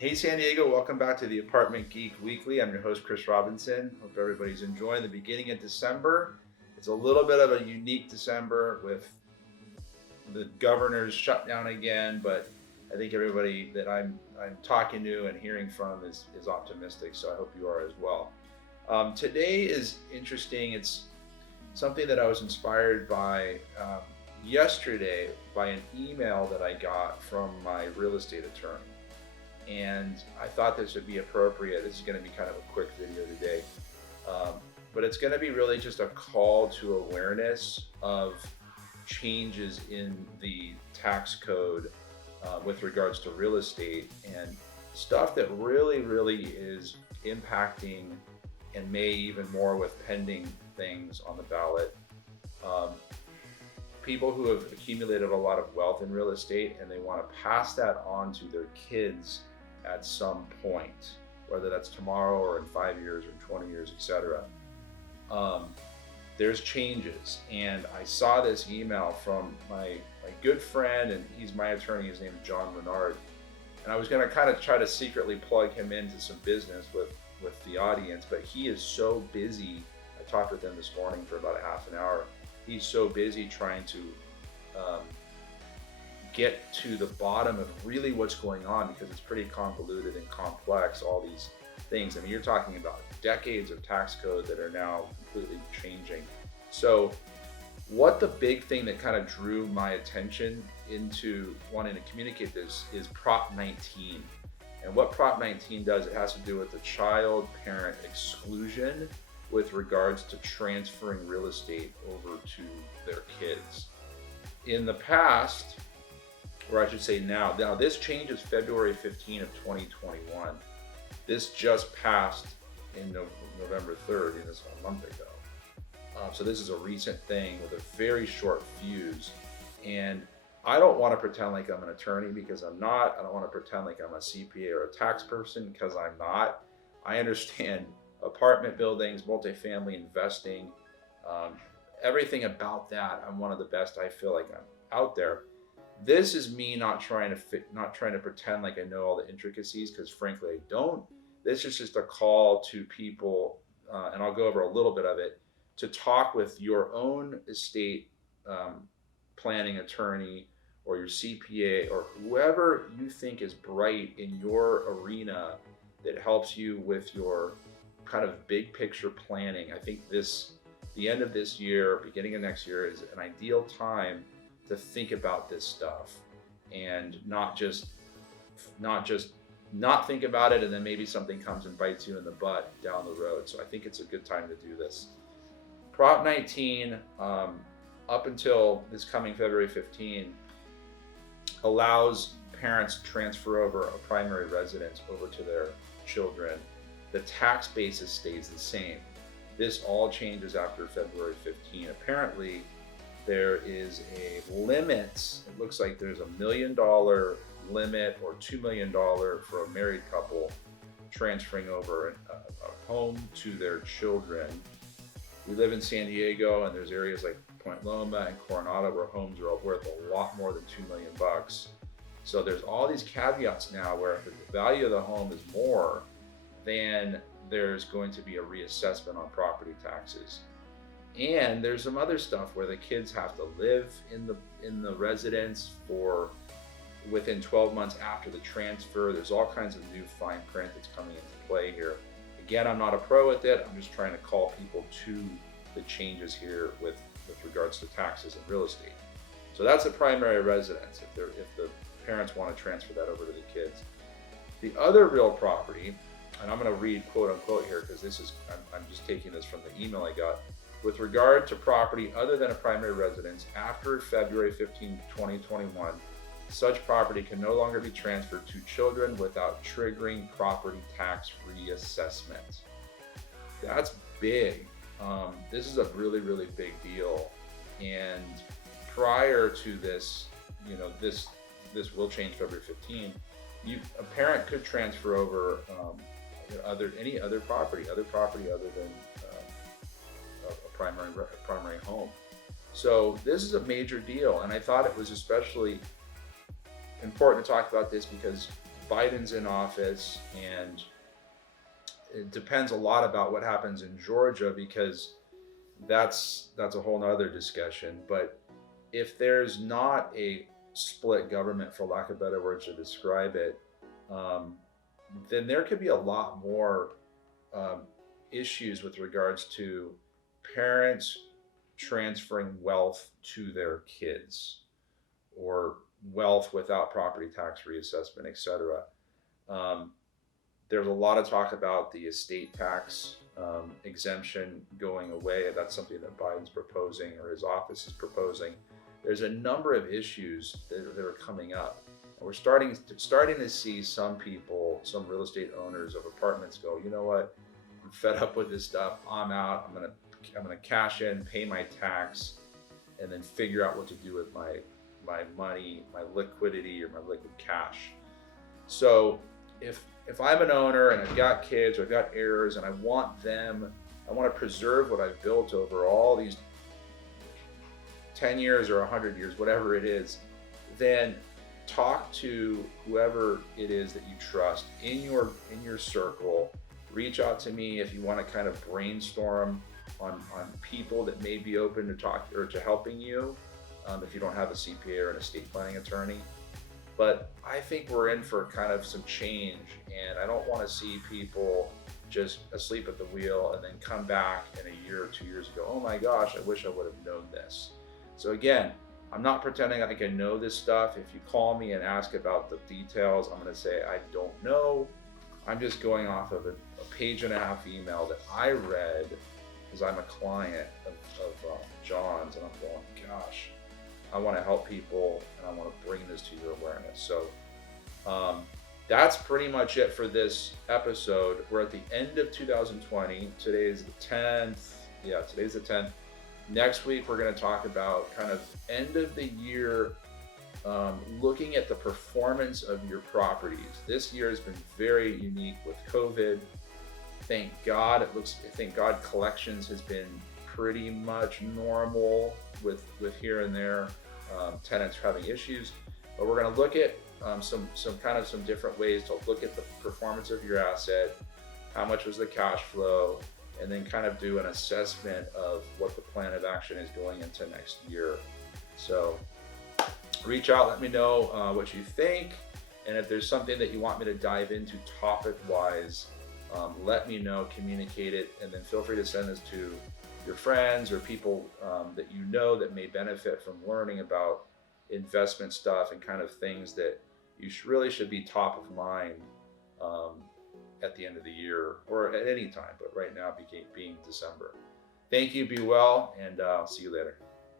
Hey San Diego, welcome back to the Apartment Geek Weekly. I'm your host, Chris Robinson. Hope everybody's enjoying the beginning of December. It's a little bit of a unique December with the governor's shut down again, but I think everybody that I'm talking to and hearing from is optimistic, so I hope you are as well. Today is interesting. It's something that I was inspired by yesterday by an email that I got from my real estate attorney. And I thought this would be appropriate. This is going to be kind of a quick video today, but it's going to be really just a call to awareness of changes in the tax code with regards to real estate and stuff that really is impacting and may even more with pending things on the ballot. People who have accumulated a lot of wealth in real estate and they want to pass that on to their kids at some point, whether that's tomorrow or in 5 years or 20 years, etc. There's changes, and I saw this email from my good friend, and he's my attorney. His name is John Renard, and I was going to kind of try to secretly plug him into some business with the audience, but he is so busy. I talked with him this morning for about a half an hour. He's so busy trying to get to the bottom of really what's going on, because it's pretty convoluted and complex, all these things. I mean, you're talking about decades of tax code that are now completely changing. So what the big thing that kind of drew my attention into wanting to communicate this is Prop 19. And what Prop 19 does, it has to do with the child parent exclusion with regards to transferring real estate over to their kids. In the past, or I should say now this changes February 15 of 2021. This just passed in November 3rd, and it's a month ago. So this is a recent thing with a very short fuse. And I don't want to pretend like I'm an attorney, because I'm not. I don't want to pretend like I'm a CPA or a tax person, because I'm not. I understand apartment buildings, multifamily investing, everything about that. I'm one of the best. I feel like I'm out there. This is me not trying to pretend like I know all the intricacies, because frankly I don't. This is just a call to people, and I'll go over a little bit of it, to talk with your own estate planning attorney or your CPA or whoever you think is bright in your arena that helps you with your kind of big picture planning. I think the end of this year, beginning of next year, is an ideal time to think about this stuff, and not think about it and then maybe something comes and bites you in the butt down the road. So I think it's a good time to do this. Prop 19, up until this coming February 15, allows parents to transfer over a primary residence over to their children. The tax basis stays the same. This all changes after February 15. Apparently, there is a limit. It looks like there's $1 million limit or $2 million for a married couple transferring over a home to their children. We live in San Diego, and there's areas like Point Loma and Coronado where homes are worth a lot more than $2 million. So there's all these caveats now where if the value of the home is more, then there's going to be a reassessment on property taxes. And there's some other stuff where the kids have to live in the residence for within 12 months after the transfer. There's all kinds of new fine print that's coming into play here. Again, I'm not a pro at it. I'm just trying to call people to the changes here with regards to taxes and real estate. So that's a primary residence if the parents want to transfer that over to the kids. The other real property, and I'm going to read quote unquote here, because I'm just taking this from the email I got. With regard to property other than a primary residence, after February 15, 2021, such property can no longer be transferred to children without triggering property tax reassessment. That's big. This is a really big deal. And prior to this, this will change February 15. A parent could transfer over any other property other than a primary home. So this is a major deal, and I thought it was especially important to talk about this because Biden's in office, and it depends a lot about what happens in Georgia, because that's a whole nother discussion. But if there's not a split government, for lack of better words to describe it, then there could be a lot more issues with regards to parents transferring wealth to their kids, or wealth without property tax reassessment, etc. There's a lot of talk about the estate tax exemption going away. That's something that Biden's proposing, or his office is proposing. There's a number of issues that are coming up. And we're starting to see some people, some real estate owners of apartments go, you know what, I'm fed up with this stuff. I'm out. I'm gonna cash in, pay my tax, and then figure out what to do with my money, my liquidity, or my liquid cash. So if I'm an owner and I've got kids, or I've got heirs, and I want to preserve what I've built over all these 10 years or 100 years, whatever it is, then talk to whoever it is that you trust in your circle. Reach out to me if you want to kind of brainstorm on people that may be open to talk or to helping you, if you don't have a CPA or an estate planning attorney. But I think we're in for kind of some change, and I don't want to see people just asleep at the wheel and then come back in a year or 2 years ago, oh my gosh, I wish I would have known this. So again, I'm not pretending like I know this stuff. If you call me and ask about the details, I'm going to say I don't know. I'm just going off of a page-and-a-half email that I read because I'm a client of John's, and I'm going, gosh, I want to help people, and I want to bring this to your awareness. So that's pretty much it for this episode. We're at the end of 2020. Today is the 10th. Yeah, today's the 10th. Next week, we're going to talk about kind of end of the year, looking at the performance of your properties. This year has been very unique with COVID. Thank God collections has been pretty much normal with here and there, tenants having issues. But we're going to look at some different ways to look at the performance of your asset, how much was the cash flow, and then kind of do an assessment of what the plan of action is going into next year. So reach out, let me know what you think, and if there's something that you want me to dive into topic-wise, let me know, communicate it, and then feel free to send this to your friends or people that you know that may benefit from learning about investment stuff and kind of things that you really should be top of mind at the end of the year, or at any time, but right now being December. Thank you, be well, and I'll see you later.